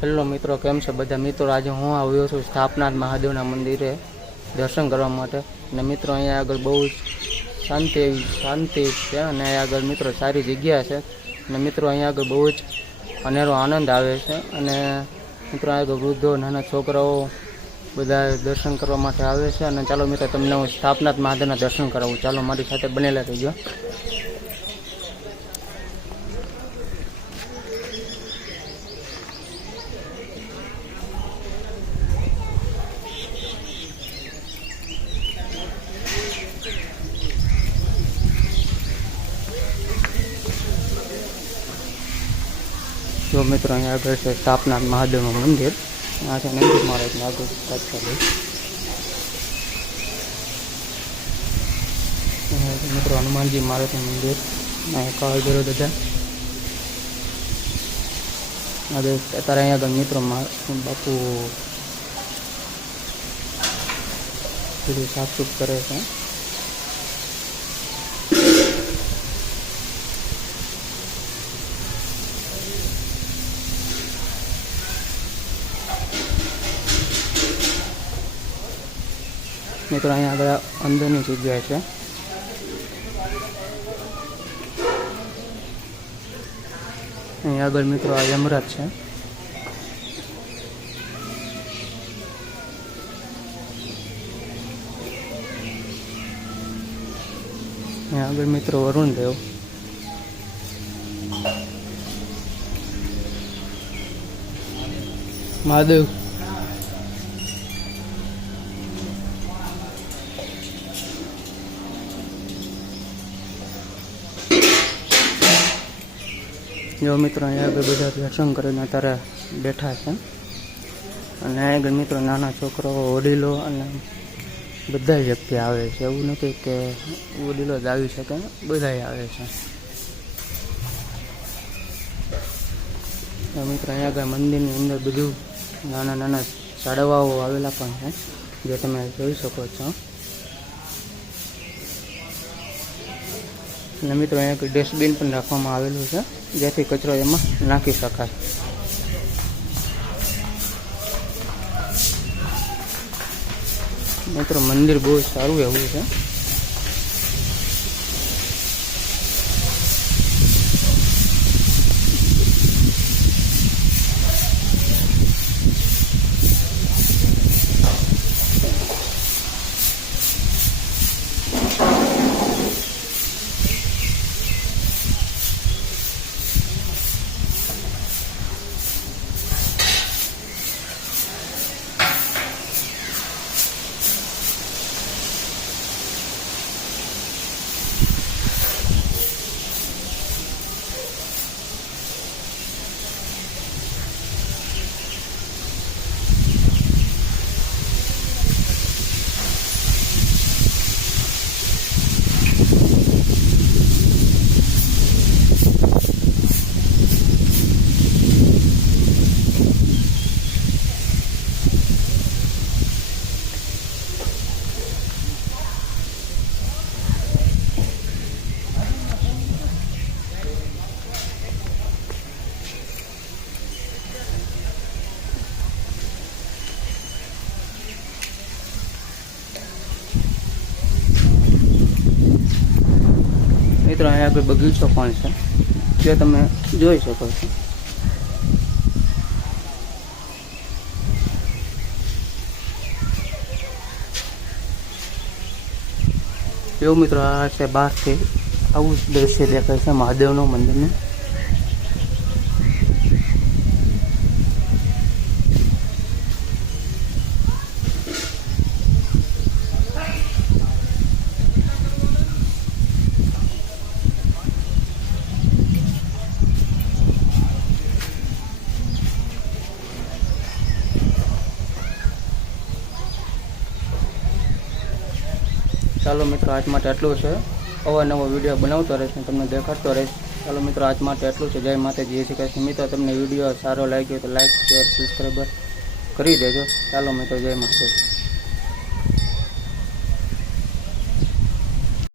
Hello મિત્રો, કેમ છે બધા મિત્રો? આજે હું આવ્યો છું સ્થાપનાથ મહાદેવના મંદિરે દર્શન કરવા માટે. અને મિત્રો અહીંયા આગળ બહુ શાંતિ છે અને અહીંયા આગળ મિત્રો સારી જગ્યા છે. અને મિત્રો અહીંયા આગળ બહુ જ અનેરો આનંદ આવે છે. અને મિત્રો અહીંયા આગળ વૃદ્ધો, નાના છોકરાઓ બધા દર્શન કરવા માટે આવે છે. અને ચાલો મિત્રો, તમને હું સ્થાપનાથ મહાદેવના દર્શન કરાવું. ચાલો મારી સાથે બનેલા રહીજો. જો મિત્રો, અહીંયા આગળ છે સ્થાપનાથ મહાદેવનું મંદિર. આ છે નંદી મહારાજનું આગળ તાત્કાલિક. મિત્રો હનુમાનજી મહારાજનું મંદિર, કાળ ભૈરવ દાદા. અત્યારે અહીંયા આગળ મિત્રો બાપુ બધું સાફસૂફ કરે છે. મિત્રો અહીંયા આગળ અંદરની જગ્યા છે. અહીંયા આગળ મિત્રો આ યમરાજ છે. અહીંયા આગળ મિત્રો વરુણદેવ. મહાદેવ જો મિત્રો, અહીંયા આગળ બધા દર્શન કરીને અત્યારે બેઠા છે. અને આગળ મિત્રો નાના છોકરાઓ, વડીલો અને બધા વ્યક્તિ આવે છે. એવું નથી કે વડીલો જ આવી શકે, બધા આવે છે. મિત્રો અહીંયા આગળ મંદિરની અંદર બધું નાના નાના ઝાડવાઓ આવેલા પણ છે, જે તમે જોઈ શકો છો. અને મિત્રો અહીંયા કોઈ ડસ્ટબિન પણ રાખવામાં આવેલું છે, જેથી કચરો એમાં નાખી શકાય. મિત્રો મંદિર બહુ સારું એવું છે. મિત્રો અહીંયા આગળ બગીચો પણ છે, જે તમે જોઈ શકો છો. એવું મિત્રો આ છે બહારથી આવું દ્રશ્ય દેખાય છે મહાદેવનું મંદિરનું. ચાલો મિત્રો, આજ માટે આટલું છે. અવાનવો વિડીયો બનાવતો રહીશ, તમને દેખાડતો રહીશ. ચાલો મિત્રો, આજ માટે આટલું છે. જય માતાજી, જય શ્રી કૃષ્ણ. મિત્રો તમને વિડીયો સારો લાગ્યો તો લાઈક, શેર, સબસ્ક્રાઈબર કરી દેજો. ચાલો મિત્રો, જય માતાજી.